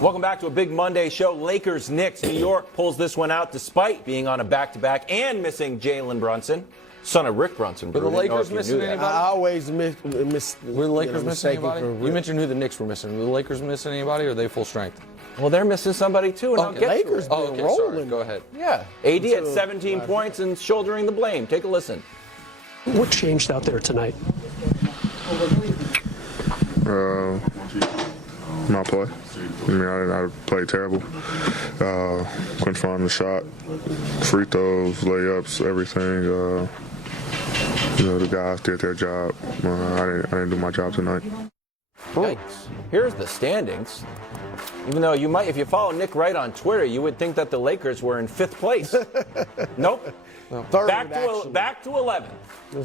Welcome back to a big Monday show. Lakers, Knicks. New York pulls this one out despite being on a back-to-back and missing Jalen Brunson, son of Rick Brunson. Were the Lakers missing anybody? I always miss. Were the Lakers missing anybody? You mentioned who the Knicks were missing. Were the Lakers missing anybody, or are they full strength? Well, they're missing somebody, too, and I'll get Lakers to it. been rolling. Sorry. Go ahead. Yeah. AD at 17 points and shouldering the blame. Take a listen. What changed out there tonight? My play. I mean, I played terrible. Couldn't find the shot. Free throws, layups, everything. The guys did their job. I didn't do my job tonight. Yikes. Here's the standings. Even though you might, if you follow Nick Wright on Twitter, you would think that the Lakers were in 5th place. Nope. Third, back to 11.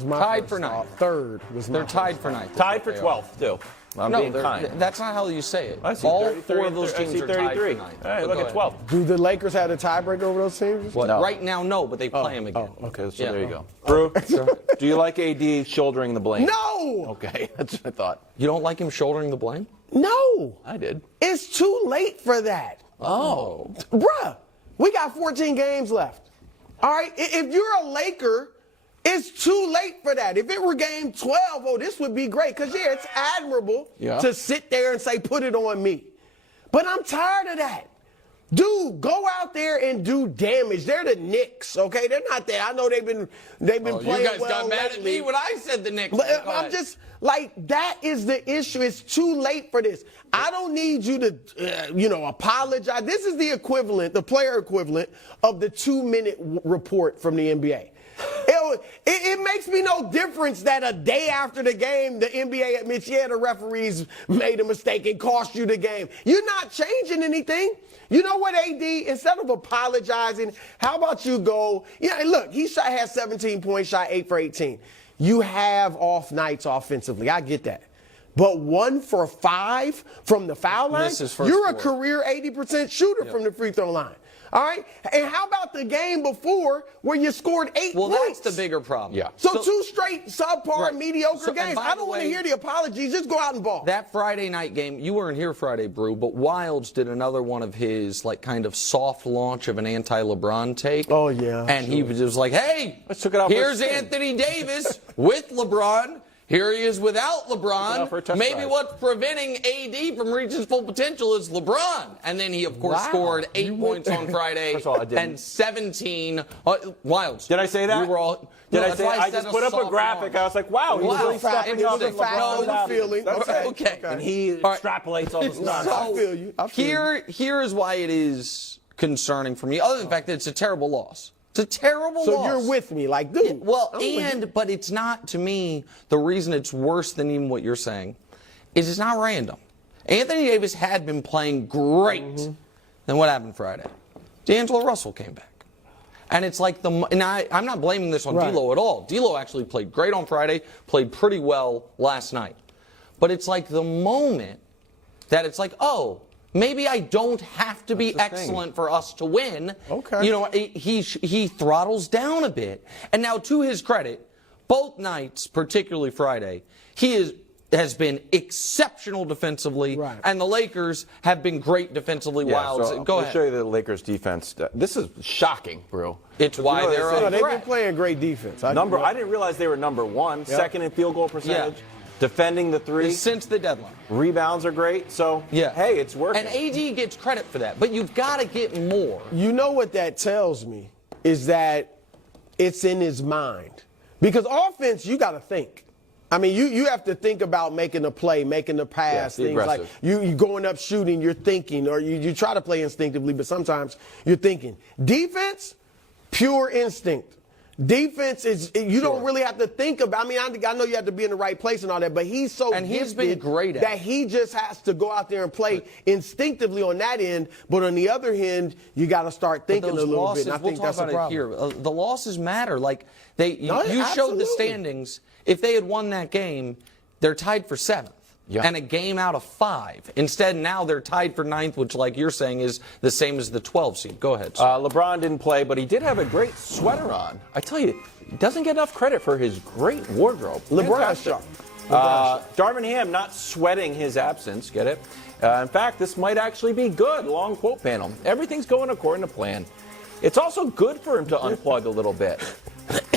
Tied for ninth. Third was They're tied for ninth. Tied for 12th, too. I'm being kind. That's not how you say it. I see All 30, four of those teams are tied for ninth. All right, look at 12. Do the Lakers have a tiebreaker over those teams? What? No. Right now, no, but they play them again. Oh, okay, so there you go. Brew, do you like AD shouldering the blame? No! Okay, that's what I thought. You don't like him shouldering the blame? No! I did. It's too late for that. Oh. Bruh, we got 14 games left. All right? If you're a Laker, it's too late for that. If it were game 12, oh, this would be great. Because, yeah, it's admirable to sit there and say, put it on me. But I'm tired of that. Dude, go out there and do damage. They're the Knicks, okay? They're not there. I know they've been playing well. You guys got mad at me when I said the Knicks. But I'm just like, that is the issue. It's too late for this. I don't need you to, apologize. This is the equivalent, the player equivalent of the 2-minute report from the NBA. It makes me no difference that a day after the game, the NBA admits, yeah, the referees made a mistake and cost you the game. You're not changing anything. You know what, AD? Instead of apologizing, how about you go, look, he had 17 points, shot 8 for 18. You have off nights offensively. I get that. But 1 for 5 from the foul line? You're a career 80% shooter from the free throw line. All right? And how about the game before where you scored 8 points? Well, that's the bigger problem. Yeah. So 2 straight subpar, mediocre games. I don't want to way, hear the apologies. Just go out and ball. That Friday night game, you weren't here Friday, Brew, but Wilds did another one of his, kind of soft launch of an anti-LeBron take. Oh, yeah. And he was just like, hey, here's Anthony Davis with LeBron. Here he is without LeBron. Maybe what's preventing AD from reaching his full potential is LeBron. And then he, of course, scored 8 points on Friday and 17. Wilds. Did I say that? We were all. Did I say that? I just put up a graphic. I was like, wow, he's really stepping up. Okay. And he extrapolates all the stuff. I feel you. Here is why it is concerning for me, other than the fact that it's a terrible loss. It's a terrible loss. So you're with me, dude. But it's not, to me, the reason it's worse than even what you're saying is it's not random. Anthony Davis had been playing great. Then what happened Friday? D'Angelo Russell came back. And it's like I'm not blaming this on D'Lo at all. D'Lo actually played great on Friday, played pretty well last night. But it's like the moment that it's like, oh, maybe I don't have to be excellent for us to win. Okay. He throttles down a bit. And now, to his credit, both nights, particularly Friday, he has been exceptional defensively, and the Lakers have been great defensively. Go ahead. I'll show you the Lakers defense. This is shocking, bro. It's why they're they've been playing great defense. I didn't realize they were number 1, second in field goal percentage. Defending the 3. Since the deadline. Rebounds are great, so, hey, it's working. And AD gets credit for that, but you've got to get more. You know what that tells me is that it's in his mind. Because offense, you got to think. I mean, you have to think about making a play, making a pass, things aggressive. like you going up shooting, you're thinking, or you try to play instinctively, but sometimes you're thinking. Defense, pure instinct. Defense is you don't really have to think about. I mean, I know you have to be in the right place and all that, but he's so he's been great at that he just has to go out there and play instinctively on that end. But on the other end, you got to start thinking a little bit. And I think that's a problem. The losses matter. You showed the standings. If they had won that game, they're tied for 7th. And a game out of 5. Instead, now they're tied for 9th, which, like you're saying, is the same as the 12 seed. Go ahead. LeBron didn't play, but he did have a great sweater on. I tell you, he doesn't get enough credit for his great wardrobe. LeBron's sharp. Darvin Ham not sweating his absence, get it? In fact, this might actually be good. Long quote panel. Everything's going according to plan. It's also good for him to unplug a little bit.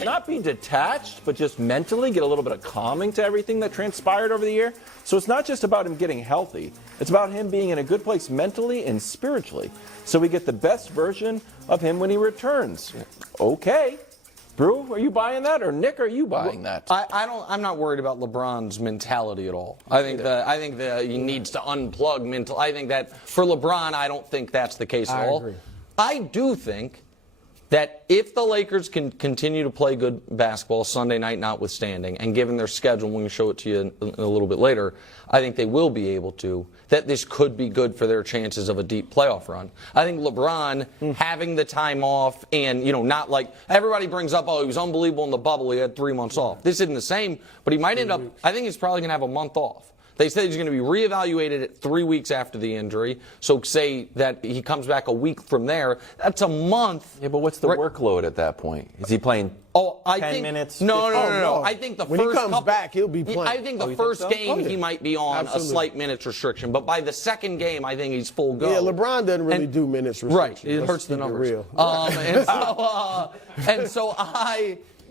Not be detached, but just mentally get a little bit of calming to everything that transpired over the year. So it's not just about him getting healthy. It's about him being in a good place mentally and spiritually. So we get the best version of him when he returns. Okay. Brew, are you buying that? Or Nick, are you buying that? I'm not worried about LeBron's mentality at all. I think that he needs to unplug mental. I think that for LeBron, I don't think that's the case at all. Agree. I do think that if the Lakers can continue to play good basketball, Sunday night notwithstanding, and given their schedule, when we show it to you in a little bit later, I think they will be able to, that this could be good for their chances of a deep playoff run. I think LeBron having the time off and, not like everybody brings up, oh, he was unbelievable in the bubble, he had 3 months off. This isn't the same, but he might end up, I think he's probably going to have a month off. They said he's going to be reevaluated at 3 weeks after the injury. So say that he comes back a week from there. That's a month. Yeah, but what's the workload at that point? Is he playing 10 minutes? No. I think when he comes back, he'll be playing. I think the first game he might be on a slight minutes restriction. But by the second game, I think he's full go. Yeah, LeBron doesn't really do minutes restriction. Right. It hurts the numbers. Real.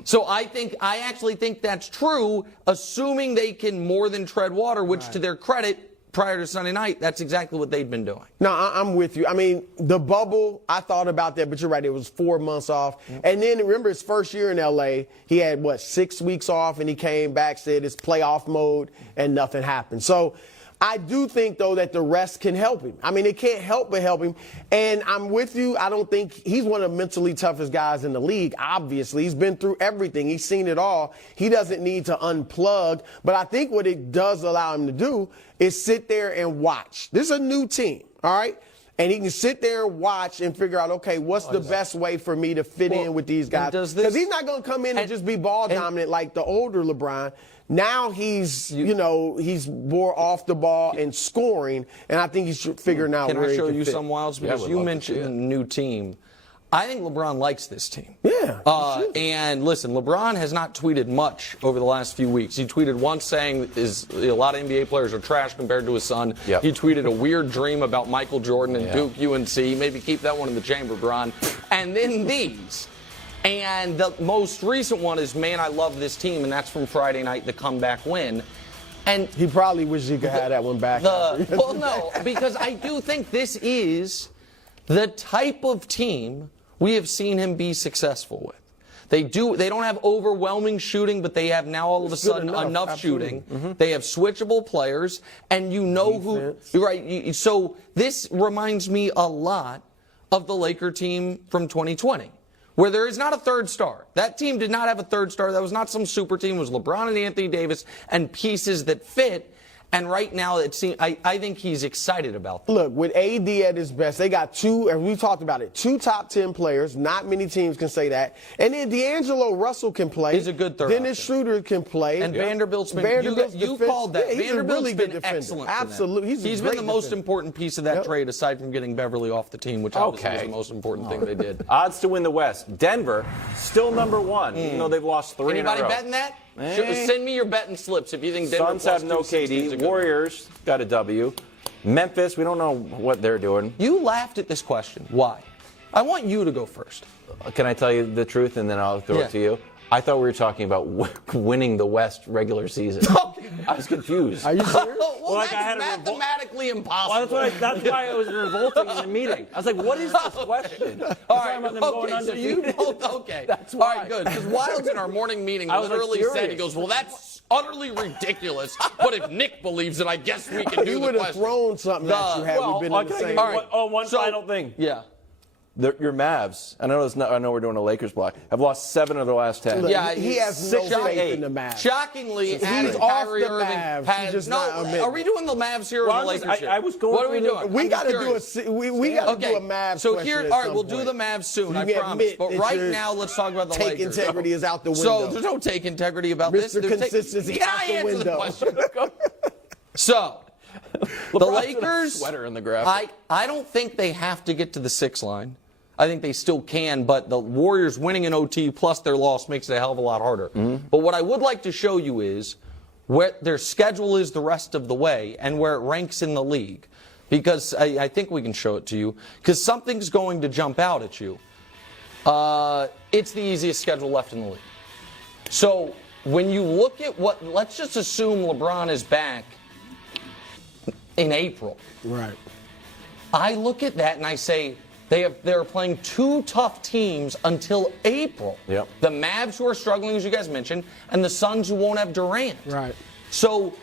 So I actually think that's true, assuming they can more than tread water, which to their credit, prior to Sunday night, that's exactly what they'd been doing. No, I'm with you. I mean, the bubble, I thought about that, but you're right. It was 4 months off. And then remember his first year in L.A., he had, 6 weeks off, and he came back, said it's playoff mode, and nothing happened. So I do think, though, that the rest can help him. I mean, it can't help but help him. And I'm with you. I don't think he's one of the mentally toughest guys in the league, obviously. He's been through everything. He's seen it all. He doesn't need to unplug. But I think what it does allow him to do is sit there and watch. This is a new team, all right? And he can sit there and watch and figure out, okay, what's the best way for me to fit in with these guys? Because he's not going to come in and just be ball dominant like the older LeBron. Now he's, he's more off the ball and scoring, and I think he's figuring out where he can fit. Can I show you some wilds? Because you mentioned a new team. I think LeBron likes this team. Yeah. And listen, LeBron has not tweeted much over the last few weeks. He tweeted once saying a lot of NBA players are trash compared to his son. Yep. He tweeted a weird dream about Michael Jordan and Duke UNC. Maybe keep that one in the chamber, Bron. And then these. And the most recent one is, man, I love this team, and that's from Friday night, the comeback win. And he probably wishes he could have that one back. Well, no, because I do think this is the type of team we have seen him be successful with. They don't have overwhelming shooting, but they have now all of a sudden enough shooting. Mm-hmm. They have switchable players, and right. So this reminds me a lot of the Laker team from 2020. Where there is not a third star. That team did not have a third star. That was not some super team. It was LeBron and Anthony Davis and pieces that fit. And right now, I think he's excited about that. Look, with AD at his best, they got two, and we talked about it, 2 top 10 players. Not many teams can say that. And then D'Angelo Russell can play. He's a good third Dennis option. Schroeder can play. And Vanderbilt's been, you called that. Vanderbilt's been excellent. Absolutely. He's been the most important piece of that trade, aside from getting Beverly off the team, which obviously was the most important thing they did. Odds to win the West. Denver, still number 1, even though they've lost 3 in a row. Anybody betting that? Send me your betting slips if you think Denver Suns have no KD. Warriors got a W. Memphis, we don't know what they're doing. You laughed at this question. Why? I want you to go first. Can I tell you the truth and then I'll throw it to you? I thought we were talking about winning the West regular season. I was confused. Are you serious? Well, that's mathematically impossible. Well, that's why I was revolting in the meeting. I was like, what is this question? All right, so you both, okay. That's why. All right, good. Because Wilds in our morning meeting literally said, he goes, well, that's utterly ridiculous, but if Nick believes it, I guess we can do you the would have question. thrown something at you had we been in the same. All right. One final thing. Yeah. Your Mavs, I know we're doing a Lakers block, have lost 7 of their last 10. Look, Yeah, he has no faith in the Mavs. Shockingly, he's off the Mavs. has are we doing the Mavs here or the Lakers here? I was going. What are we doing? We got to do a Mavs. So question here, at all right, some we'll do point. the Mavs soon. You I can promise. admit But that right your now, let's talk about the take Lakers. integrity is out the window. So there's no take integrity about this. Mr. Consistency Can out I the answer window. the question? So the Lakers, sweater in the graphic. I don't think they have to get to the 6 line. I think they still can, but the Warriors winning in OT plus their loss makes it a hell of a lot harder. Mm-hmm. But what I would like to show you is where their schedule is the rest of the way and where it ranks in the league. Because I think we can show it to you. Because something's going to jump out at you. It's the easiest schedule left in the league. So when you look at let's just assume LeBron is back in April. Right. I look at that and I say they're playing 2 tough teams until April. Yep. The Mavs, who are struggling, as you guys mentioned, and the Suns, who won't have Durant. Right. So,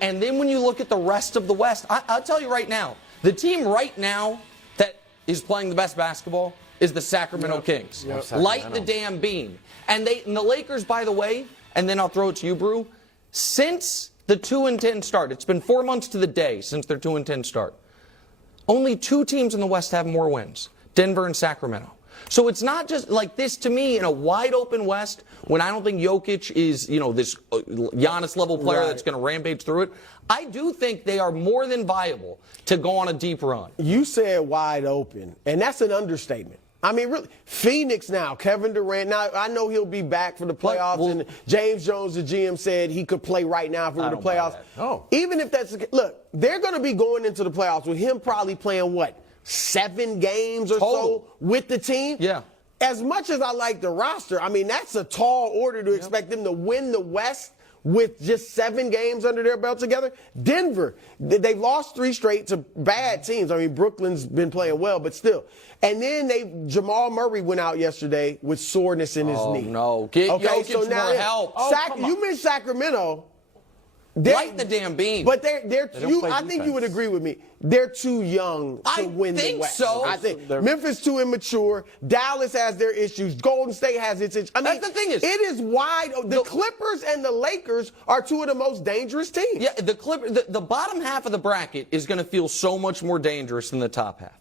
and then when you look at the rest of the West, I'll tell you right now, the team right now that is playing the best basketball is the Sacramento Kings. Yep. Light the damn beam. And the Lakers, by the way, and then I'll throw it to you, Brew, since the 2-10 start, it's been 4 months to the day since their 2-10 start. Only 2 teams in the West have more wins, Denver and Sacramento. So it's not just like this to me in a wide open West when I don't think Jokic is, this Giannis level player that's going to rampage through it. I do think they are more than viable to go on a deep run. You said wide open, and that's an understatement. I mean, really, Phoenix now, Kevin Durant. Now, I know he'll be back for the playoffs, and James Jones, the GM, said he could play right now for the playoffs. Oh. Even if that's look, they're going to be going into the playoffs with him probably playing 7 games or so with the team. Yeah. As much as I like the roster, I mean, that's a tall order to expect them to win the West with just 7 games under their belt together. Denver, they've lost 3 straight to bad teams. I mean, Brooklyn's been playing well, but still. And then Jamal Murray went out yesterday with soreness in his knee. Oh, no. Get Jokic more help. You mentioned Sacramento. Light the damn beam. But I think you would agree with me. They're too young to win the West. I think Memphis too immature. Dallas has their issues. Golden State has its issues. I mean, that's the thing is, it is wide. The Clippers and the Lakers are 2 of the most dangerous teams. Yeah, the bottom half of the bracket is going to feel so much more dangerous than the top half.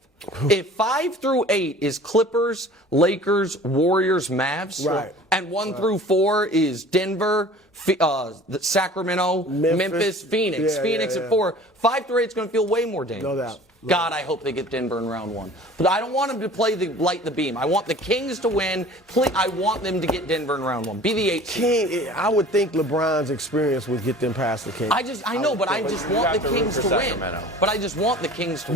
If 5 through 8 is Clippers, Lakers, Warriors, Mavs, right, and 1 through 4 is Denver, Sacramento, Memphis, Phoenix. Phoenix at 4. 5 through 8 is going to feel way more dangerous. No doubt. God, I hope they get Denver in round 1. But I don't want them to play light the beam. I want the Kings to win. I want them to get Denver in round 1. Be the 8th seed. I would think LeBron's experience would get them past the Kings. I know, but I just want the Kings to win. But I just want the Kings to win.